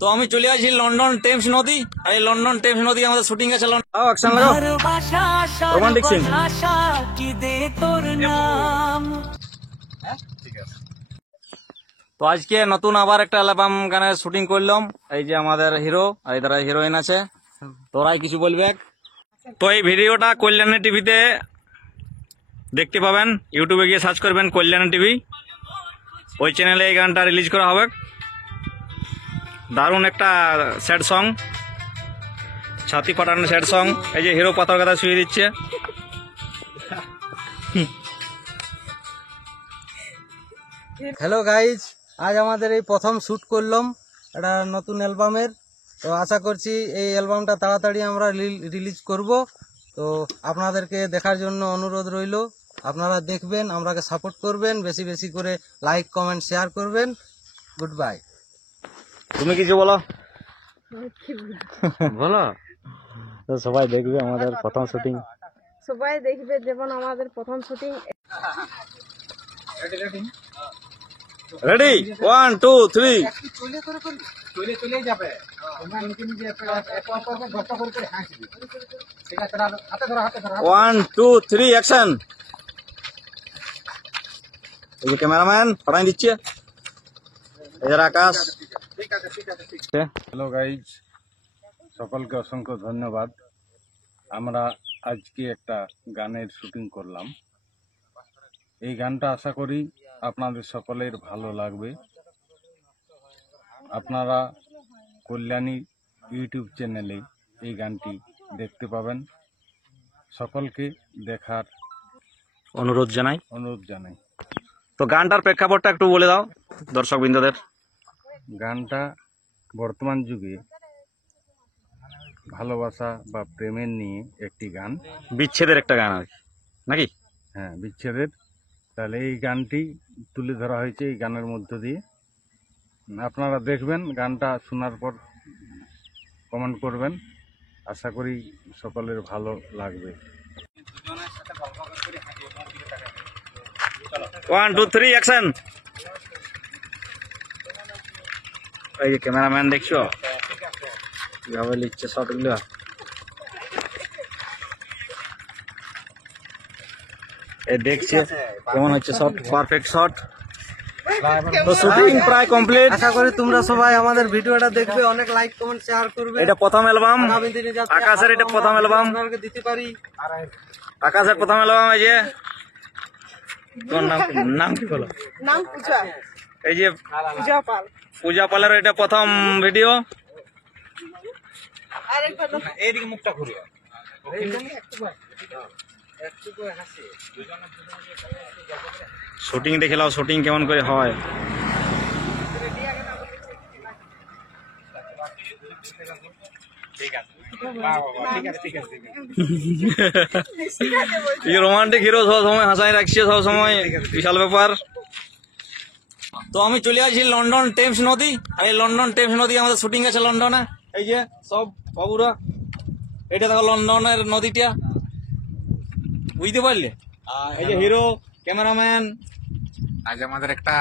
তো আমি চলে আসি লন্ডন টেমস নদী, আর এই লন্ডন টেমস নদী আমাদের শুটিং আছে। অ্যাকশন লাগাও, রোমান্টিক সিন। তো আজকে নতুন আবার একটা অ্যালবাম গানের শুটিং করলাম। এই যে আমাদের হিরো আর এদের হিরোইন আছে, তোরাই কিছু বলবে। তো এই ভিডিওটা কল্যাণী টিভিতে দেখতে পাবেন, ইউটিউবে গিয়ে সার্চ করবেন কল্যাণী টিভি, ওই চ্যানেলে এই গানটা রিলিজ করা হবে। দারুণ একটা স্যাড সং, ছাতি ফাটানো স্যাড সং। এই যে হিরো পাতার কথা শুয়ে দিচ্ছে। হ্যালো গাইজ, আজ আমাদের এই প্রথম শ্যুট করলাম একটা নতুন অ্যালবামের। তো আশা করছি এই অ্যালবামটা তাড়াতাড়ি আমরা রিলিজ করব। তো আপনাদেরকে দেখার জন্য অনুরোধ রইল, আপনারা দেখবেন, আমরাকে সাপোর্ট করবেন, বেশি বেশি করে লাইক কমেন্ট শেয়ার করবেন। Good bye. তুমি কিছু বলো। বলো। তো সবাই দেখবে আমাদের প্রথম শুটিং, সবাই দেখবে যেমন আমাদের প্রথম শুটিং। Ready 1 2 3 1 2 3 action. এই যে ক্যামেরাম্যান ফটাই দিচ্ছে, এর আকাশ। হ্যালো গাইজ, সকলকে অসংখ্য ধন্যবাদ। আমরা আজকে একটা গানের শুটিং করলাম। এই গানটা আশা করি আপনাদের সকলের ভালো লাগবে। আপনারা কল্যাণী ইউটিউব চ্যানেলে এই গানটি দেখতে পাবেন। সকলকে দেখার অনুরোধ জানাই। তো গানটার প্রেক্ষাপটটা একটু বলে দাও দর্শকবৃন্দদের। গানটা বর্তমান যুগে ভালোবাসা বা প্রেমের নিয়ে একটি গান, বিচ্ছেদের একটা গান আর কি, নাকি? হ্যাঁ, বিচ্ছেদের। তাহলে এই গানটি তুলে ধরা হয়েছে এই গানের মধ্য দিয়ে। আপনারা দেখবেন, গানটা শোনার পর কমেন্ট করবেন। আশা করি সকলের ভালো লাগবে। 1 2 3 অ্যাকশন। এই যে ক্যামেরাম্যান দেখছো কিভাবে লিখছে শটগুলো। এই দেখছে কেমন হচ্ছে শট, পারফেক্ট শট। তো শুটিং প্রায় কমপ্লিট। আশা করি তোমরা সবাই আমাদের ভিডিওটা দেখবে, অনেক লাইক কমেন্ট শেয়ার করবে। এটা প্রথম অ্যালবাম আকাশের, এটা প্রথম অ্যালবাম দিতে পারি। আকাশের প্রথম অ্যালবাম। এই যে তোর নাম কি বলো? নাম পূজা। এই যে পূজা পাল। পূজা পালের এটা প্রথম ভিডিও। এইদিকে মুখটা ঘুরিয়ে শুটিং দেখে নাও, শুটিং কেমন করে হয়। রোমান্টিক হিরো সব সময় হাসাই রাখছে, সব সময় বিশাল ব্যাপার। তো আমি চলে আসি লন্ডন টেমস নদী, এই লন্ডন টেমস নদী আমাদের শুটিং আছে লন্ডনে। এই যে সব বাবুরা, এটা দেখো লন্ডনের নদীটা, বুঝতে পারলে? এই যে হিরো, ক্যামেরাম্যান। আজ আমাদের একটা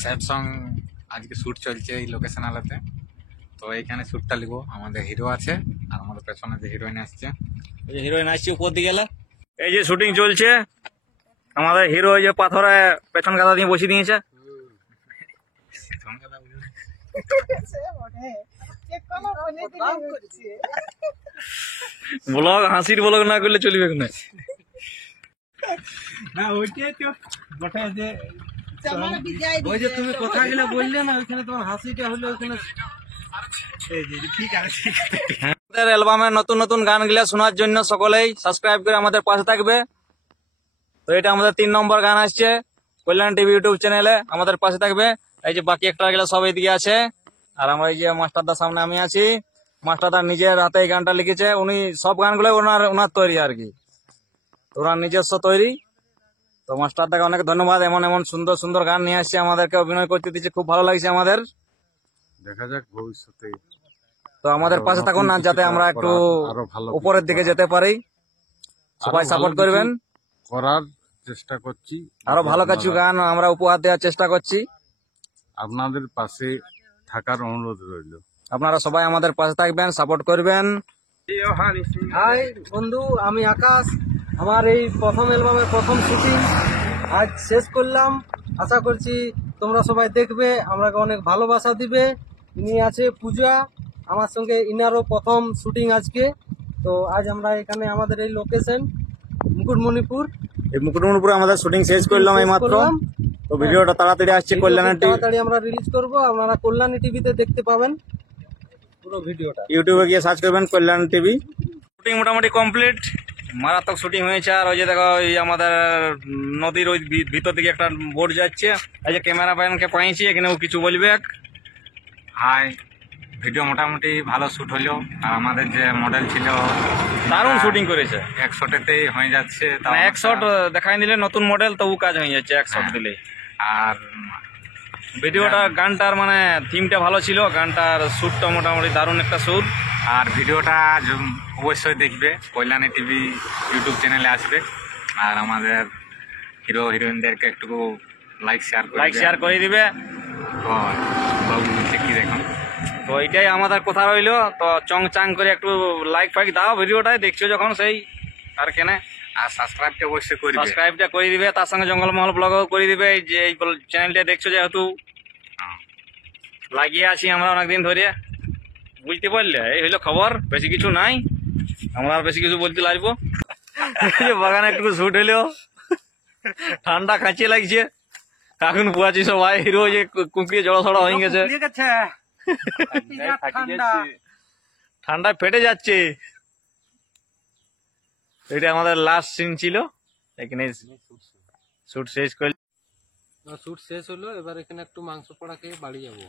স্যাড সং আজকে শুট চলছে এই লোকেশন আলাতে। তো এইখানে শুটটা লিখবো। আমাদের হিরো আছে আর আমাদের পেছনে যে হিরোইন আসছে। এই যে হিরোইন আসছে উপর দিকে গেলে। এই যে শুটিং চলছে, আমাদের হিরো এই যে পাথরে পেছন গাদা দিয়ে বসিয়ে দিয়েছে। ব্লগ হাসির ব্লগ না করলে চলবে না। ওই যে তুমি কথাগুলো বললে না, ওইখানে তোমার হাসিটা হলো ওইখানে। আমাদের অ্যালবামের নতুন নতুন গানগুলা শোনার জন্য সকলেই সাবস্ক্রাইব করে আমাদের পাশে থাকবে। তো এটা আমাদের 3 নম্বর গান আসছে কল্যাণ টিভি ইউটিউব চ্যানেলে, আমাদের পাশে থাকবে। এই যে বাকি একটা গেলা সব এইদিকে আছে, আর আমরা এই যে মাস্টারদার সামনে আমি আছি। মাস্টারদা নিজের হাতে এই গানটা লিখেছে, উনি সব গানগুলো ওনার তৈরি আর কি, ওনার নিজস্ব তৈরি। তো মাস্টারদাকে অনেক ধন্যবাদ, এমন এমন সুন্দর সুন্দর গান নিয়ে আসছে, আমাদেরকে অভিনয় করতে দিচ্ছে, খুব ভালো লাগছে আমাদের। দেখা যাক ভবিষ্যতে। তো আমাদের পাশে থাকুন না, যাতে আমরা একটু উপরের দিকে যেতে পারি। সবাই সাপোর্ট করবেন, করার চেষ্টা করছি। আরো ভালো কিছু গান আমরা উপহার দেওয়ার চেষ্টা করছি। আপনাদের পাশে থাকার অনুরোধ রইল। আপনারা সবাই আমাদের পাশে থাকবেন, সাপোর্ট করবেন। হাই বন্ধু, আমি আকাশ। আমার এই প্রথম অ্যালবামের প্রথম শুটিং আজ শেষ করলাম। আশা করছি তোমরা সবাই দেখবে, আমাকে অনেক ভালোবাসা দিবে। ইনি আছে পূজা, আমার সঙ্গে ইনারও প্রথম শুটিং আজকে। তো আজ আমরা এখানে আমাদের এই লোকেশন মুকুটমণিপুর এই মুকুটমণিপুরে আমাদের শুটিং শেষ করলাম এই মাত্র। করলাম। তো ভিডিওটা তাড়াতাড়ি আসছে কল্যাণী তাড়াতাড়ি আমরা রিলিজ করব, আপনারা কল্যাণী টিভিতে দেখতে পাবেন পুরো ভিডিওটা। ইউটিউবে গিয়ে সার্চ করবেন কল্যাণ টিভি। শুটিং মোটামুটি কমপ্লিট, মারাত্মক শুটিং হয়েছে। আর ওই যে দেখো ওই আমাদের নদীর ওই ভিতর দিকে একটা বোট যাচ্ছে, এই যে ক্যামেরাম্যানকে পাইছি, এখানে ও কিছু বলবে। হাই, ভিডিও মোটামুটি ভালো শ্যুট হলো। আর আমাদের যে মডেল ছিল দারুণ শুটিং করেছে। এক শটেতেই হয়ে যাচ্ছে। মানে এক শট দেখাই দিলে নতুন মডেল, তবু কাজ হয়ে যাচ্ছে এক শট দিলে। আর ভিডিওটা গানটার মানে থিমটা ভালো ছিল, গানটার শ্যুটটা মোটামুটি দারুণ একটা শ্যুট। আর ভিডিওটা অবশ্যই দেখবে, কল্যাণী টিভি ইউটিউব চ্যানেলে আসবে। আর আমাদের হিরো হিরোইনদেরকে একটু লাইক শেয়ার করে দিবে। তো বাবু বলছে কি দেখুন। তো এইটাই আমাদের কথা রইলো। তো চং চাং করে একটু লাইক ফাইক দাও ভিডিওটায়, দেখছো যখন সেই আর কেনে। আর সাবস্ক্রাইবটা অবশ্যই করবে। সাবস্ক্রাইবটা করে দিবে, তার সঙ্গে জঙ্গলমহল ব্লগও করে দিবে। এই যে এই চ্যানেলটা দেখছো যেহেতু লাগিয়ে আছি আমরা অনেকদিন ধরে, বুঝতে পারলে। এই হইলো খবর, বেশি কিছু নাই, আমরা আর বেশি কিছু বলতে লাগবো। বাগানে একটু শুট হইলো, ঠান্ডা খাঁচিয়ে লাগছে। এখন পুয়াছি সবাই, হিরো যে কুঁকিয়ে জড়া হয়ে গেছে, ঠান্ডায় ফেটে যাচ্ছে। এটা আমাদের লাস্ট সিন ছিল, এখানে শুট শেষ করে। শুট শেষ হলো, এবার এখানে একটু মাংস পোড়া খেয়ে বাড়ি যাবো।